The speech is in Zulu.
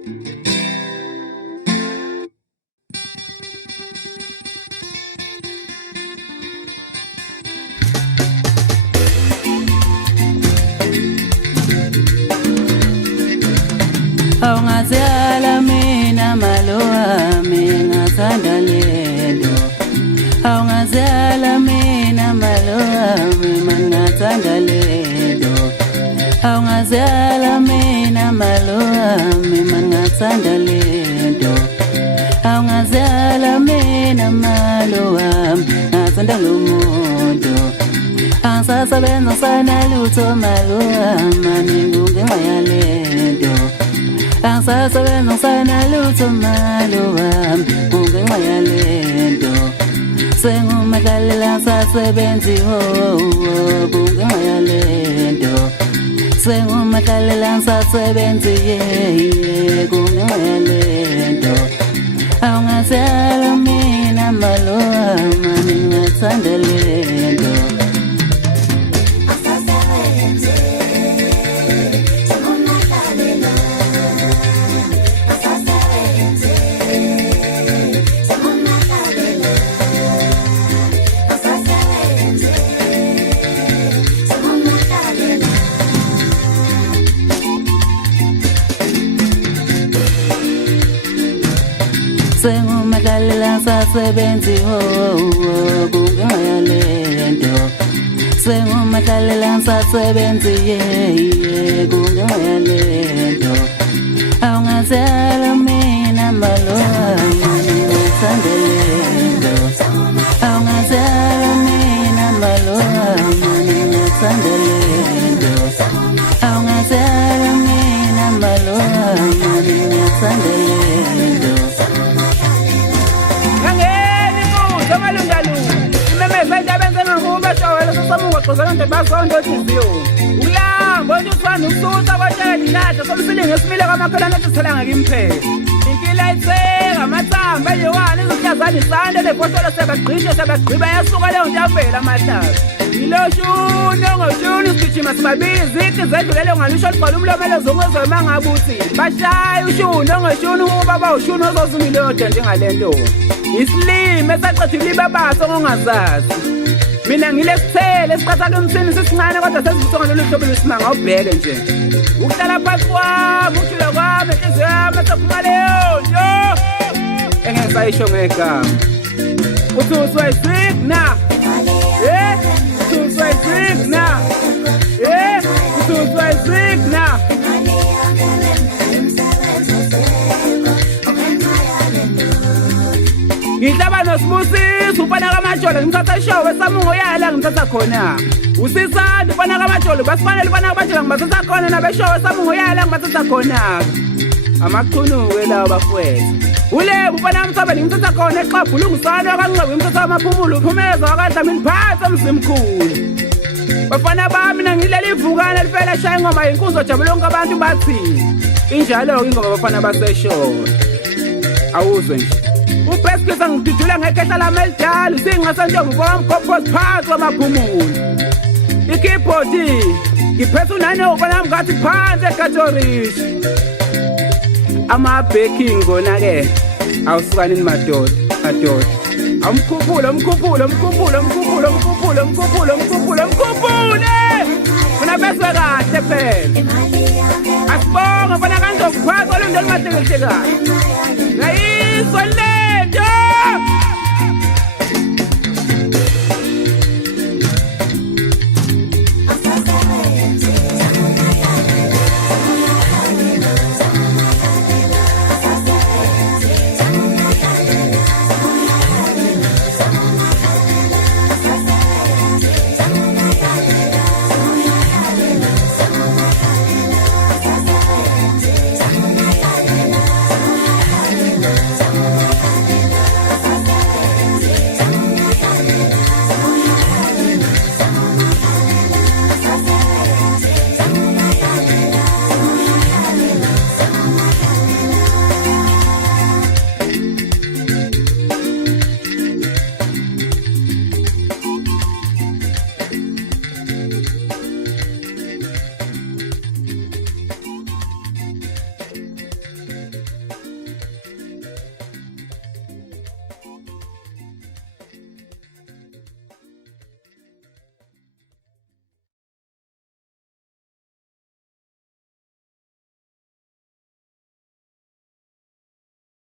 Awungazala mina malo wami ngathanda lento. Awungazala mina malo wami ngathanda lento. Awungazala mina malo wami ngathanda lento. Awungazala mina malo wami ngathanda lo muntu. Angisasebenza sana lutho malo wami ngingenxa yalento. Angisasebenza sana lutho malo wami ngingenxa yalento. Sengumdlalela ngisasebenzi ngingenxa yalento. Sengumdlalela ngisasebenzi ngingenxa yalento. Awungazala mina malo wami ngathanda lento. Sengumdlalela ngisasebenzi ngingenxa yalento. Sengumdlalela ngisasebenzi ngingenxa yalento. Awungazala mina malo wami ngathanda lento. Awungazala mina malo wami ngathanda lento. Awungazala mina malo wami ngathanda lento. Zonke basonto thiziyo ulamba nje ufana ususa kwatshela dinatha somsilinge simile kwamakholana ethi sithela ngakimphela inkila itseka amathamba eyiwani izokuhlazana isande lebhotolo sebagqiba yasuka leyo nto yavela amahlazi yiloshuni ongoshuni isigijima sibabili zithi zedlulele ngalisho ligqola umlomo elezunguzwe uma ngabe uthi bashaye ushuni ongoshuni ubaba ushuni ozozungileyoda njengale nto isilime esaqethile ibabaso ngongazazi. Mina ngilesithele esiqatha kumsini sisincane kodwa sesivusonga lolu hlobo lwesimanga ubheke nje. Ukuhlala phansi kwami, ukuthula kwami, inhliziyo yami esaphuma leyo nto. Engeke ngisayisho ngegama. Uthi uswayisigna. Uthi uswayisigna. Uthi uswayisigna. Ngihlaba noSibusisi ufana kaMajolo ngimthatha ishowe samungo yala ngimthatha khona. Usisanda ufana kaMajolo basifanele ufana kaMajolo ngibathatha khona nabeshowe samungo yala ngibathatha khona. Amachunuke lawo bafowethu. Ulebu ufana kaMthombe ngimthatha khona eXhabha ulungisana kaNcebe ngimthatha amaphumulo uphumeza wakadlamini phansi emzimkhulu. Bafana bami mina ngilela ivukana lifela shaya ingoma yenkunzo jabule lonke abantu bathi. Injalo ingoma bafana baseshowe. Awuzwe nje. Ubeskisa ngidudula ngekehla lami elidala singasanjengo kwamkhophosi phansi kwamaphumulo. Ikeyboard ngiphethe unane ubona ngathi phansi eGatorish. Ama-backing kona-ke awusukanini madoda. Umkhuphule funa bezwe kahle phela. Asibonge fana kanjokuphatha olundela umahlekekayo. Ngayizwa lento.